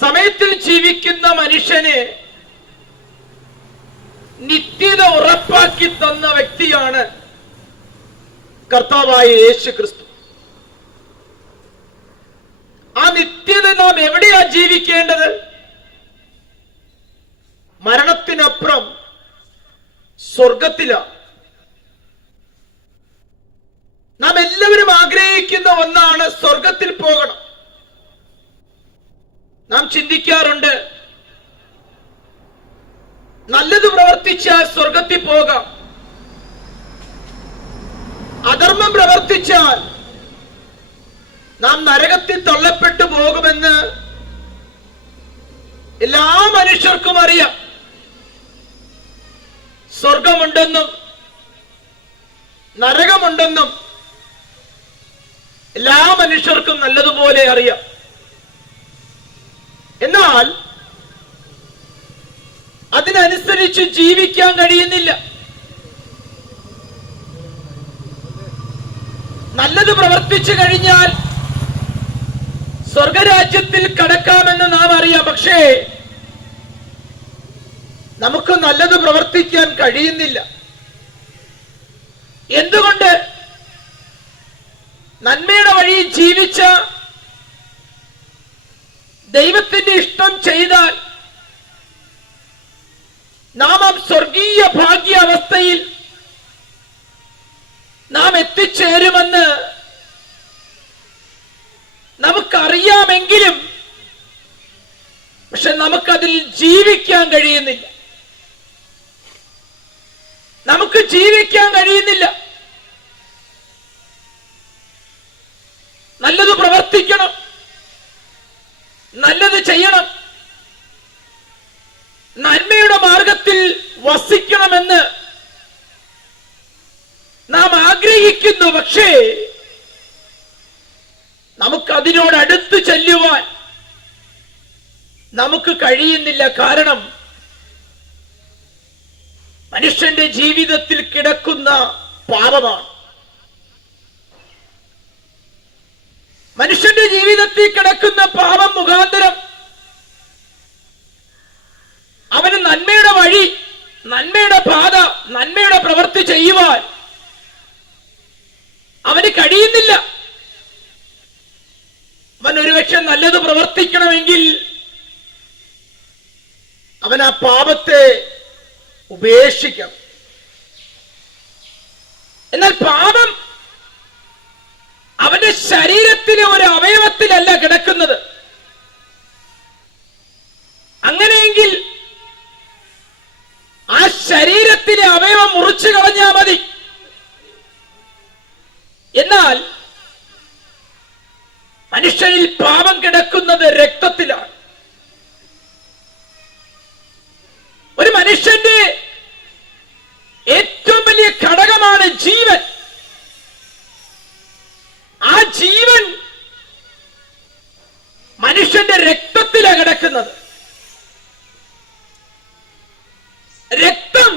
സമയത്തിൽ ജീവിക്കുന്ന മനുഷ്യന് നിത്യത ഉറപ്പാക്കി തന്ന വ്യക്തിയാണ് കർത്താവായ യേശു ക്രിസ്തു. ആ നിത്യത നാം എവിടെയാ ജീവിക്കേണ്ടത്? മരണത്തിനപ്പുറം സ്വർഗത്തില നാം എല്ലാവരും ആഗ്രഹിക്കുന്ന ഒന്നാണ് സ്വർഗത്തിൽ പോകണം. നാം ചിന്തിക്കാറുണ്ട് നല്ലത് പ്രവർത്തിച്ചാൽ സ്വർഗത്തിൽ പോകാം. അധർമ്മം പ്രവർത്തിച്ചാൽ നാം നരകത്തിൽ തള്ളപ്പെട്ടു പോകുമെന്ന് എല്ലാ മനുഷ്യർക്കും അറിയാം. സ്വർഗമുണ്ടെന്നും നരകമുണ്ടെന്നും എല്ലാ മനുഷ്യർക്കും നല്ലതുപോലെ അറിയാം. എന്നാൽ അതിനനുസരിച്ച് ജീവിക്കാൻ കഴിയുന്നില്ല. നല്ലത് പ്രവർത്തിച്ചു കഴിഞ്ഞാൽ സ്വർഗരാജ്യത്തിൽ കടക്കാമെന്ന് നാം അറിയാം. പക്ഷേ നമുക്ക് നല്ലത് പ്രവർത്തിക്കാൻ കഴിയുന്നില്ല. എന്തുകൊണ്ട്? നന്മയുടെ വഴി ജീവിച്ച ദൈവത്തിന്റെ ഇഷ്ടം ചെയ്താൽ നാം സ്വർഗീയ ഭാഗ്യാവസ്ഥയിൽ നാം എത്തിച്ചേരുമെന്ന് നമുക്കറിയാമെങ്കിലും പക്ഷെ നമുക്കതിൽ ജീവിക്കാൻ കഴിയുന്നില്ല. നമുക്ക് ജീവിക്കാൻ കഴിയുന്നില്ല നല്ലത് പ്രവർത്തിക്കണം ചെയ്യണം? നന്മയുടെ മാർഗത്തിൽ വസിക്കണമെന്ന് നാം ആഗ്രഹിക്കുന്നു. പക്ഷേ നമുക്കതിനോട് അടുത്ത് ചെല്ലുവാൻ നമുക്ക് കഴിയുന്നില്ല. കാരണം മനുഷ്യന്റെ ജീവിതത്തിൽ കിടക്കുന്ന പാപമാണ്. മനുഷ്യന്റെ ജീവിതത്തിൽ കിടക്കുന്ന പാപം മുഖാന്തരം അവന് നന്മയുടെ വഴി നന്മയുടെ പാത നന്മയുടെ പ്രവൃത്തി ചെയ്യുവാൻ അവന് കഴിയുന്നില്ല. അവൻ ഒരുപക്ഷെ നല്ലത് പ്രവർത്തിക്കണമെങ്കിൽ അവൻ ആ പാപത്തെ ഉപേക്ഷിക്കണം. എന്നാൽ പാപം അവന്റെ ശരീരത്തിലെ ഒരു അവയവത്തിലല്ല കിടക്കുന്നത്. അങ്ങനെയെങ്കിൽ ആ ശരീരത്തിലെ അവയവം മുറിച്ചു കളഞ്ഞാൽ മതി. എന്നാൽ മനുഷ്യനിൽ പാപം കിടക്കുന്നത് രക്തത്തിലാണ് ഒരു മനുഷ്യന്റെ ഏറ്റവും വലിയ ഘടകമാണ് ജീവൻ ആ ജീവൻ മനുഷ്യന്റെ രക്തത്തിലാണ് കിടക്കുന്നത് രക്തം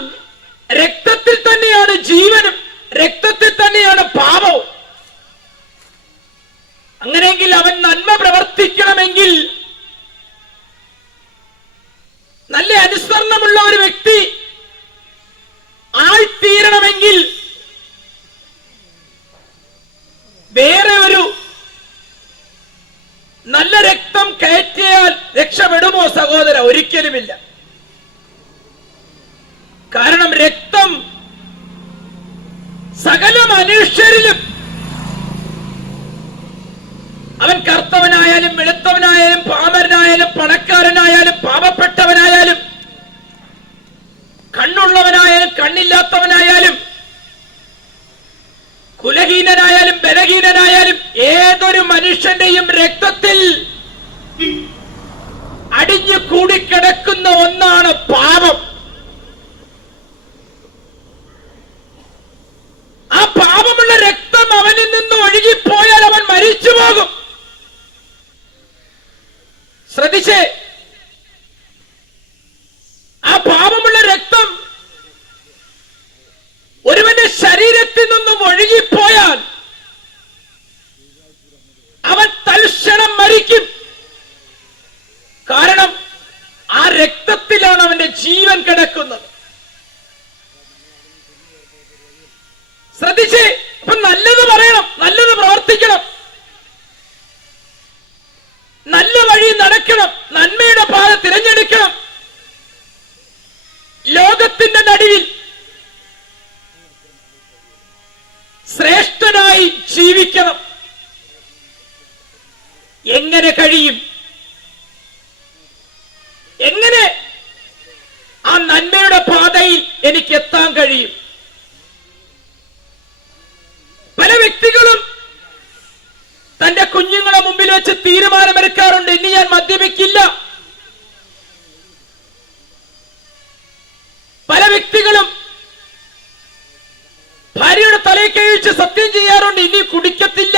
രക്തത്തിൽ തന്നെയാണ് ജീവനും രക്തത്തിൽ തന്നെയാണ് പാപവും അങ്ങനെയെങ്കിൽ അവൻ നന്മ പ്രവർത്തിക്കണമെങ്കിൽ നല്ല അനുസരണമുള്ള ഒരു വ്യക്തി ആയിത്തീരണമെങ്കിൽ വേറെ ഒരു നല്ല രക്തം കയറ്റിയാൽ രക്ഷപ്പെടുമോ സഹോദര ഒരിക്കലുമില്ല. കാരണം രക്തം സകല മനുഷ്യരിലും. അവൻ കർത്തവനായാലും വെളുത്തവനായാലും പാമരനായാലും പണക്കാരനായാലും പാപപ്പെട്ടവനായാലും കണ്ണുള്ളവനായാലും കണ്ണില്ലാത്തവനായാലും കുലഹീനനായാലും ബലഹീനനായാലും ഏതൊരു മനുഷ്യന്റെയും രക്തത്തിൽ അടിഞ്ഞു കൂടിക്കിടക്കുന്ന ഒന്നാണ് പാപം. കുടിച്ച് സത്യം ചെയ്യാറുണ്ട് ഇനി കുടിക്കത്തില്ല.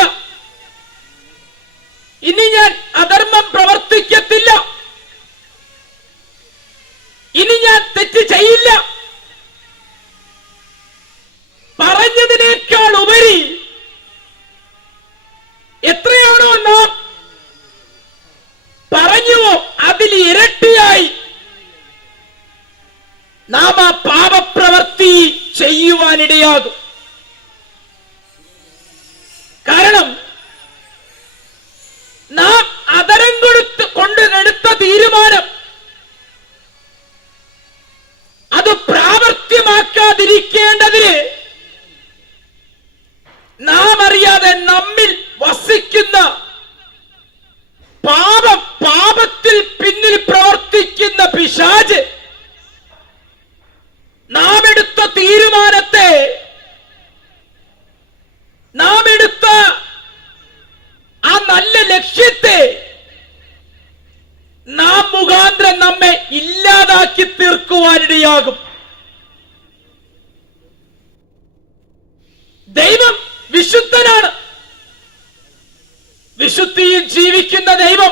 വിശുദ്ധിയിൽ ജീവിക്കുന്ന ദൈവം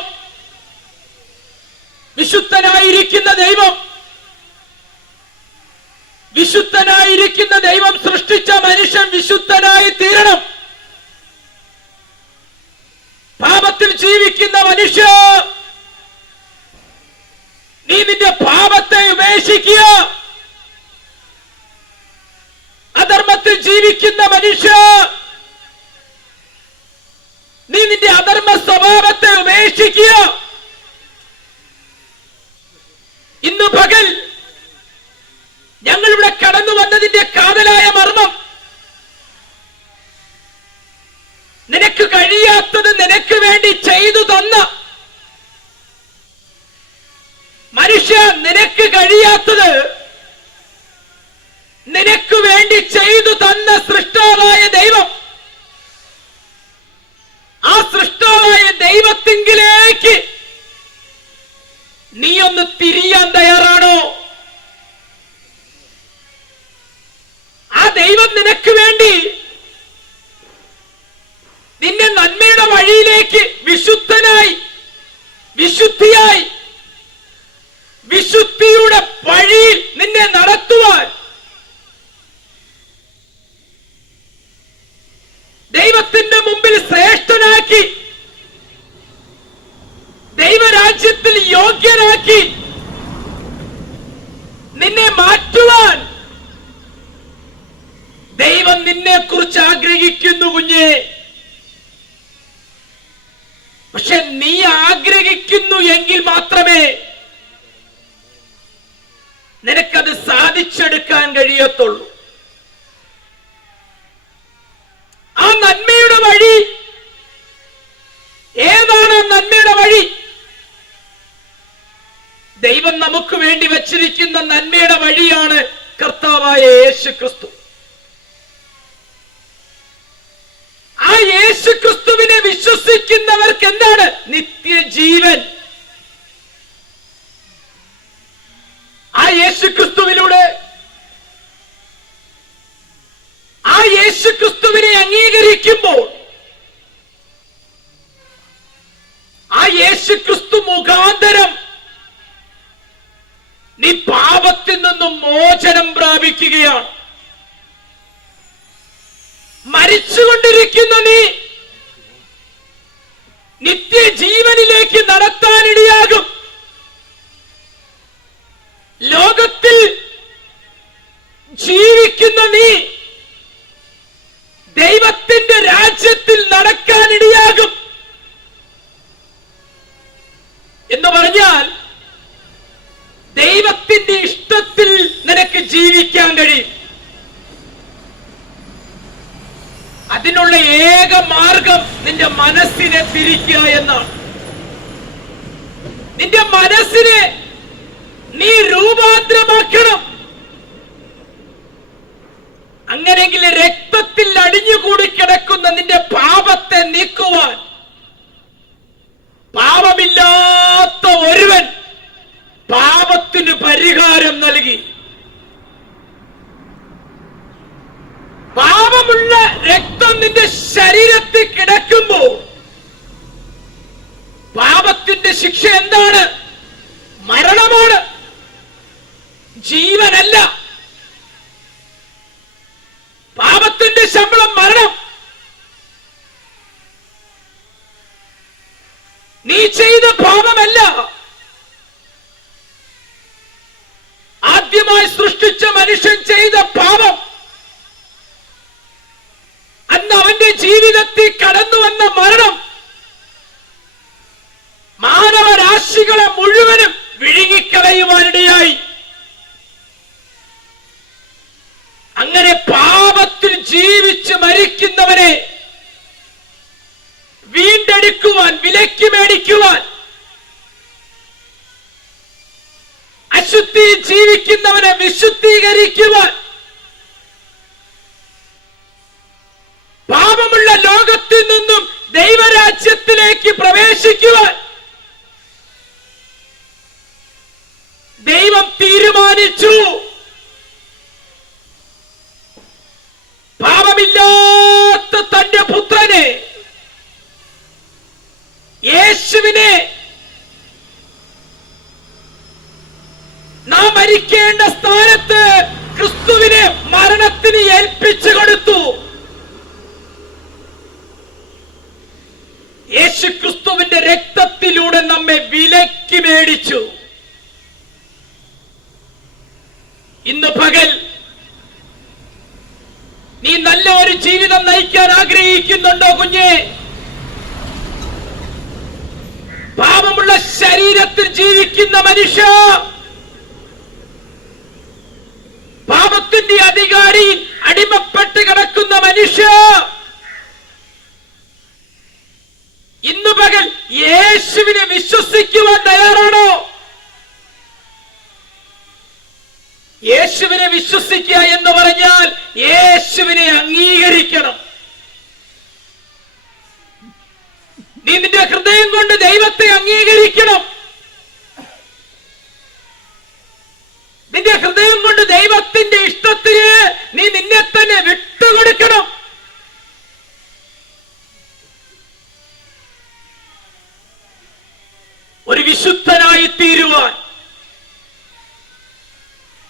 വിശുദ്ധനായിരിക്കുന്ന ദൈവം വിശുദ്ധനായിരിക്കുന്ന ദൈവം സൃഷ്ടിച്ച മനുഷ്യൻ വിശുദ്ധനായി തീരണം സാധിച്ചെടുക്കാൻ കഴിയത്തുള്ളൂ. ആ നന്മയുടെ വഴി ഏതാണ് നന്മയുടെ വഴി? ദൈവം നമുക്ക് വേണ്ടി വച്ചിരിക്കുന്ന നന്മയുടെ വഴിയാണ് കർത്താവായ യേശു ക്രിസ്തു ആ യേശു ക്രിസ്തുവിനെ വിശ്വസിക്കുന്നവർക്ക് എന്താണ്? നിത്യജീവൻ. ആ യേശു ക്രിസ്തുവിലൂടെ ജീവിക്കുമ്പോൾ ആ യേശു ക്രിസ്തു മുഖാന്തരം നീ പാപത്തിൽ നിന്നും മോചനം പ്രാപിക്കുകയാണ്. മരിച്ചുകൊണ്ടിരിക്കുന്ന നീ നിത്യജീവനിലേക്ക് നടത്താനിടയാ കഴിയും അതിനുള്ള ഏക മാർഗം നിന്റെ മനസ്സിനെ തിരിക്കുക എന്നാണ് നിന്റെ മനസ്സിനെ നീ രൂപാന്തരമാക്കണം. അങ്ങനെങ്കിൽ രക്തത്തിൽ അടിഞ്ഞുകൂടി കിടക്കുന്ന നിന്റെ പാപത്തെ നീക്കുവാൻ പാപമില്ലാത്ത ഒരുവൻ പാപത്തിന് പരിഹാരം നൽകി. പാപമുള്ള രക്തം നിന്റെ ശരീരത്തിൽ കിടക്കുമ്പോൾ പാപത്തിന്റെ ശിക്ഷ എന്താണ്? മരണമാണ്. ജീവനല്ല പാപത്തിന്റെ ശമ്പളം മരണം നീ ചെയ്ത പാപമല്ല ആദ്യമായി സൃഷ്ടിച്ച മനുഷ്യൻ ചെയ്ത പാപം അന്ന് അവന്റെ ജീവിതത്തിൽ കടന്നു വന്ന മരണം മാനവരാശികളെ മുഴുവനും വിഴുങ്ങിക്കളയുവാനിടയായി അങ്ങനെ പാപത്തിൽ ജീവിച്ച് മരിക്കുന്നവനെ വീണ്ടെടുക്കുവാൻ മേടിക്കുവാൻ അശുദ്ധി ജീവിക്കുന്നവനെ വിശുദ്ധീകരിക്കുവാൻ. പാപമുള്ള ലോകത്തിൽ നിന്നും ദൈവരാജ്യത്തിലേക്ക് പ്രവേശിക്കുവാൻ. ദൈവം തീരുമാനിച്ചു. പാപമില്ലാത്ത തന്റെ പുത്രനെ യേശുവിനെ നാം മരിക്കേണ്ട സ്ഥാനത്ത് ക്രിസ്തുവിനെ മരണത്തിന് ഏൽപ്പിച്ചു കൊടുത്തു. യേശു ക്രിസ്തുവിന്റെ രക്തത്തിലൂടെ നമ്മെ വിലക്ക് മേടിച്ചു. ഇന്ന് പകൽ നീ നല്ല ഒരു ജീവിതം നയിക്കാൻ ആഗ്രഹിക്കുന്നുണ്ടോ കുഞ്ഞെ? പാപമുള്ള ശരീരത്തിൽ ജീവിക്കുന്ന മനുഷ്യ പാപത്തിന്റെ അധികാരി അടിമപ്പെട്ട് കിടക്കുന്ന മനുഷ്യ ഇന്ന് പകൽ യേശുവിനെ വിശ്വസിക്കുവാൻ തയ്യാറാണോ? യേശുവിനെ വിശ്വസിക്കുക എന്ന് പറഞ്ഞാൽ യേശുവിനെ അംഗീകരിക്കണം. നീ നിന്റെ ഹൃദയം കൊണ്ട് ദൈവത്തെ അംഗീകരിക്കണം. നിന്റെ ഹൃദയം കൊണ്ട് ദൈവത്തിന്റെ ഇഷ്ടത്തിന് നീ നിന്നെ തന്നെ വിട്ടുകൊടുക്കണം. ഒരു വിശുദ്ധനായി തീരുവാൻ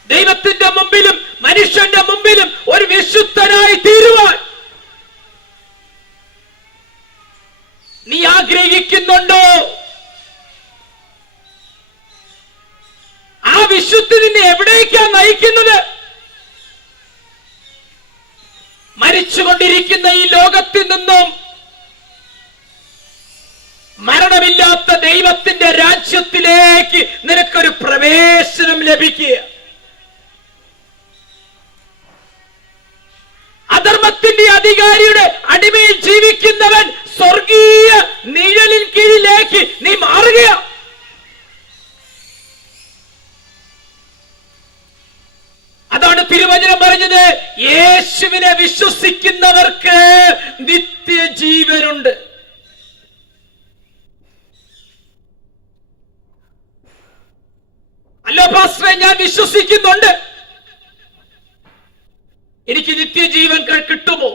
ദൈവത്തിന്റെ മുമ്പിലും മനുഷ്യന്റെ മുമ്പിലും ഒരു വിശുദ്ധനായി തീരുവാൻ നീ ആഗ്രഹിക്കുന്നുണ്ടോ? ആ വിശുദ്ധി നിന്നെ എവിടേക്കാ നയിക്കുന്നത്? മരിച്ചുകൊണ്ടിരിക്കുന്ന ഈ ലോകത്തിൽ നിന്നും മരണമില്ലാത്ത ദൈവത്തിന്റെ രാജ്യത്തിലേക്ക് നിനക്കൊരു പ്രവേശനം ലഭിക്കുക. അധർമ്മത്തിന്റെ അധികാരിയുടെ അടിമയിൽ ജീവിക്കുന്നവൻ സ്വർഗീയ നിഴലിൻ കീഴിലേക്ക് നീ മാറുക അതാണ് തിരുവചനം പറഞ്ഞത്. യേശുവിനെ വിശ്വസിക്കുന്നവർക്ക് നിത്യജീവനുണ്ട്. അല്ല പാസ്റ്ററെ ഞാൻ വിശ്വസിക്കുന്നുണ്ട്. നിത്യജീവൻ കിട്ടുമോ?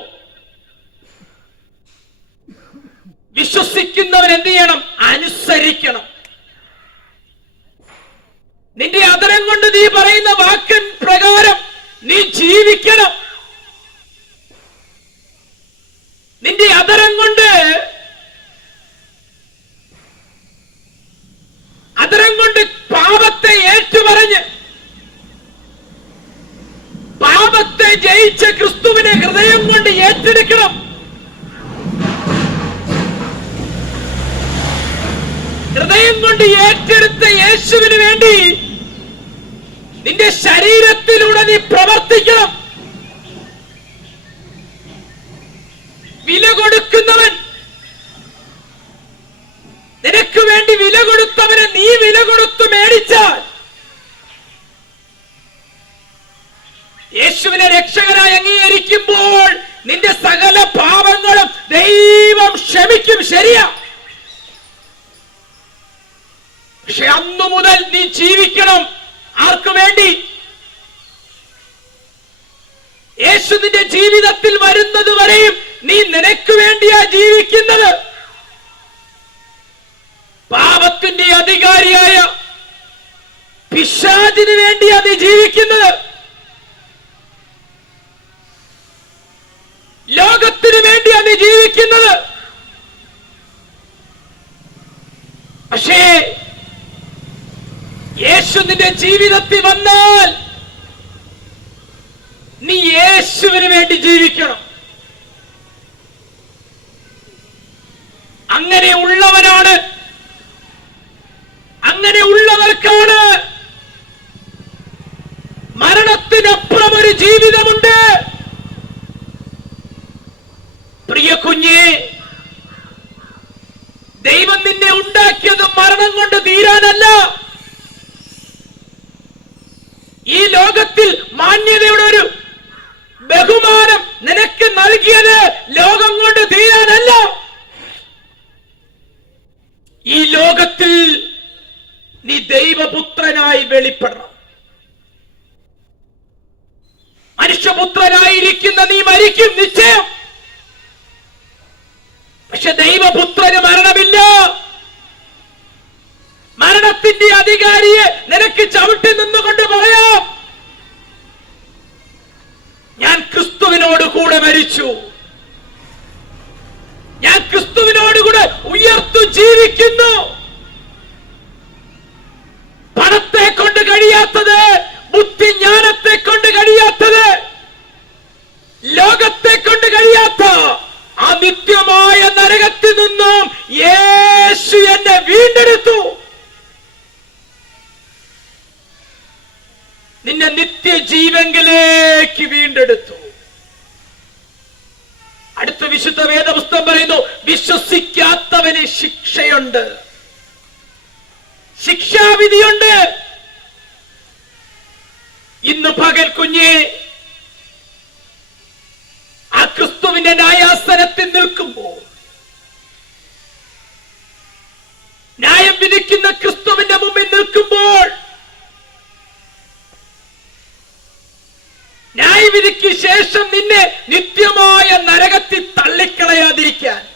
വിശ്വസിക്കുന്നവൻ എന്ത് ചെയ്യണം? അനുസരിക്കണം. നിന്റെ അതരം കൊണ്ട് നീ പറയുന്ന വാക്കിൻ പ്രകാരം നീ ജീവിക്കണം നിന്റെ അതരം കൊണ്ട് അതരം കൊണ്ട് പാപത്തെ ഏറ്റുപറഞ്ഞ് പാപത്തെ ജയിച്ച ക്രിസ്തുവിനെ ഹൃദയം കൊണ്ട് ഏറ്റെടുക്കണം ഹൃദയം കൊണ്ട് നീ ഏറ്റെടുത്ത യേശുവിന് വേണ്ടി നിന്റെ ശരീരത്തിലൂടെ നീ പ്രവർത്തിക്കണം വില കൊടുക്കുന്നവൻ നിനക്ക് വേണ്ടി വില കൊടുത്തവന് നീ വില കൊടുത്തു മേടിച്ചാൽ യേശുവിനെ രക്ഷകനായി അംഗീകരിക്കുമ്പോൾ നിന്റെ സകല പാപങ്ങളും ദൈവം ക്ഷമിക്കും ശരിയാ. പക്ഷെ അന്നു മുതൽ നീ ജീവിക്കണം. ആർക്കു വേണ്ടി? യേശു നിന്റെ ജീവിതത്തിൽ വരുന്നത് വരെയും നീ നിനക്ക് വേണ്ടിയാ ജീവിക്കുന്നത്. പാപത്തിന്റെ അധികാരിയായ പിശാചിന് വേണ്ടിയാ നീ ജീവിക്കുന്നത്. ലോകത്തിന് വേണ്ടിയാ നീ ജീവിക്കുന്നത്. പക്ഷേ യേശു നിന്റെ ജീവിതത്തിൽ വന്നാൽ നീ യേശുവിന് വേണ്ടി ജീവിക്കണം. അങ്ങനെ ഉള്ളവനാണ്. അങ്ങനെ ഉള്ളവർക്കാണ് മരണത്തിനപ്പുറം ഒരു ജീവിതമുണ്ട്. പ്രിയ കുഞ്ഞെ ദൈവം നിന്നെ ഉണ്ടാക്കിയത് മരണം കൊണ്ട് തീരാനല്ല. ഈ ലോകത്തിൽ മാന്യതയുടെ ഒരു ബഹുമാനം നിനക്ക് നൽകിയത് ലോകം കൊണ്ട് തീരാനല്ല. ഈ ലോകത്തിൽ നീ ദൈവപുത്രനായി വെളിപ്പെടണം. മനുഷ്യപുത്രനായിരിക്കുന്ന നീ മരിക്കും നിശ്ചയം. പക്ഷെ ദൈവപുത്രന് മരണമില്ല. മരണത്തിന്റെ അധികാരിയെ നിനക്ക് ചവിട്ടി നിന്നുകൊണ്ട് പറയാം ഞാൻ ക്രിസ്തുവിനോട് കൂടെ മരിച്ചു. ഞാൻ ക്രിസ്തുവിനോട് കൂടെ ഉയർത്തു ജീവിക്കുന്നു പണത്തെ കൊണ്ട് കഴിയാത്തത് ബുദ്ധി ജ്ഞാനത്തെ കൊണ്ട് കഴിയാത്തത് ലോകത്തെ കൊണ്ട് കഴിയാത്ത ആ നിത്യമായ നരകത്തിൽ നിന്നും യേശു എന്നെ വീണ്ടെടുത്തു നിന്നെ നിത്യജീവങ്കിലേക്ക് വീണ്ടെടുത്തു. അടുത്ത വിശുദ്ധ വേദപുസ്തകം പറയുന്നു വിശ്വസിക്കാത്തവന് ശിക്ഷയുണ്ട്. ശിക്ഷാവിധിയുണ്ട്. ഇന്ന് പകൽ കുഞ്ഞെ ആ ക്രിസ്തുവിന്റെ ന്യായാസനത്തിൽ നിൽക്കുമ്പോൾ ന്യായം വിധിക്കുന്ന ക്രിസ്തുവിന്റെ ശേഷം നിന്നെ നിത്യമായ നരകത്തിൽ തള്ളിക്കളയാതിരിക്കാൻ.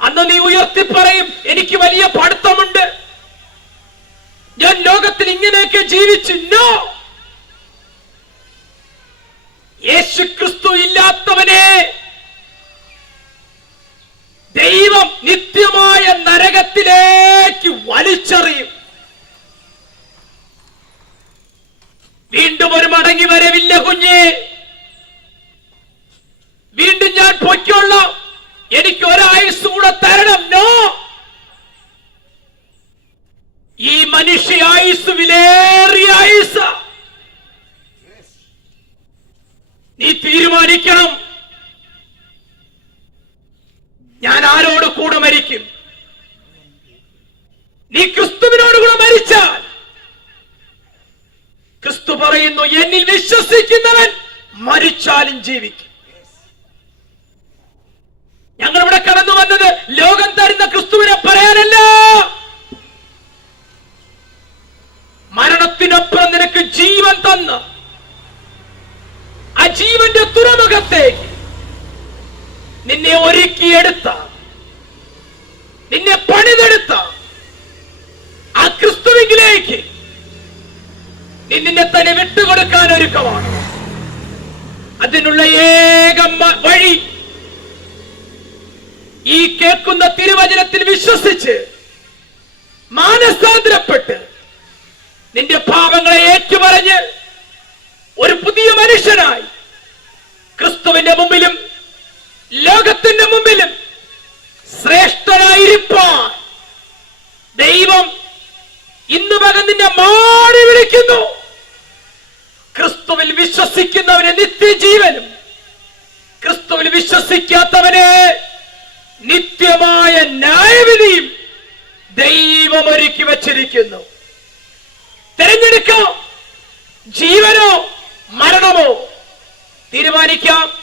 അന്ന് നീ ഉയർത്തി പറയും എനിക്ക് വലിയ പഠിത്തമുണ്ട്. ഞാൻ ലോകത്തിൽ ഇങ്ങനെയൊക്കെ ജീവിച്ചു. നോ! യേശു ക്രിസ്തു ഇല്ലാത്തവനെ ദൈവം നിത്യമായ നരകത്തിലേക്ക് വലിച്ചെറിയും വീണ്ടും ഒരു മടങ്ങി കുഞ്ഞ് വീണ്ടും ഞാൻ പൊയ്ക്കൊള്ളാം. എനിക്ക് ഒരായുസ് കൂടെ തരണം. നോ. ഈ മനുഷ്യ ആയുസ് വിലേറിയ ആയുസ്. നീ തീരുമാനിക്കണം. ഞാൻ ആരോട് കൂടെ മരിക്കും? നീ ക്രിസ്തുവിനോട് കൂടെ മരിച്ചാൽ പറയുന്നു എന്നിൽ വിശ്വസിക്കുന്നവൻ മരിച്ചാലും ജീവിക്കും. ഞങ്ങൾ ഇവിടെ കടന്നു വന്നത് ലോകം തരുന്ന ക്രിസ്തുവിനെ പറയാനല്ല. മരണത്തിനപ്പുറം നിനക്ക് ജീവൻ തന്ന. ആ ജീവന്റെ തുറമുഖത്തേക്ക് നിന്നെ ഒരുക്കിയെടുത്ത നിന്നെ പണിതെടുത്ത ആ ക്രിസ്തുവിലേക്ക് നിന്നെ തന്നെ വിട്ടുകൊടുക്കാൻ ഒരുക്കമാണ്. അതിനുള്ള ഏക വഴി ഈ കേൾക്കുന്ന തിരുവചനത്തിൽ വിശ്വസിച്ച് മാനസാന്തരപ്പെട്ട് നിന്റെ പാപങ്ങളെ ഏറ്റുപറഞ്ഞ് ഒരു പുതിയ മനുഷ്യനായി ക്രിസ്തുവിന്റെ മുമ്പിലും ലോകത്തിന്റെ മുമ്പിലും ശ്രേഷ്ഠനായിരിക്കാൻ ദൈവം ഇന്ന് പകം നിന്നെ മാറി വിളിക്കുന്നു. ക്രിസ്തുവിൽ വിശ്വസിക്കുന്നവന് നിത്യജീവനും. ക്രിസ്തുവിൽ വിശ്വസിക്കാത്തവന് നിത്യമായ ന്യായവിധിയും ദൈവം ഒരുക്കി വച്ചിരിക്കുന്നു. തിരഞ്ഞെടുക്കാം? ജീവനോ? മരണമോ? തീരുമാനിക്കാം.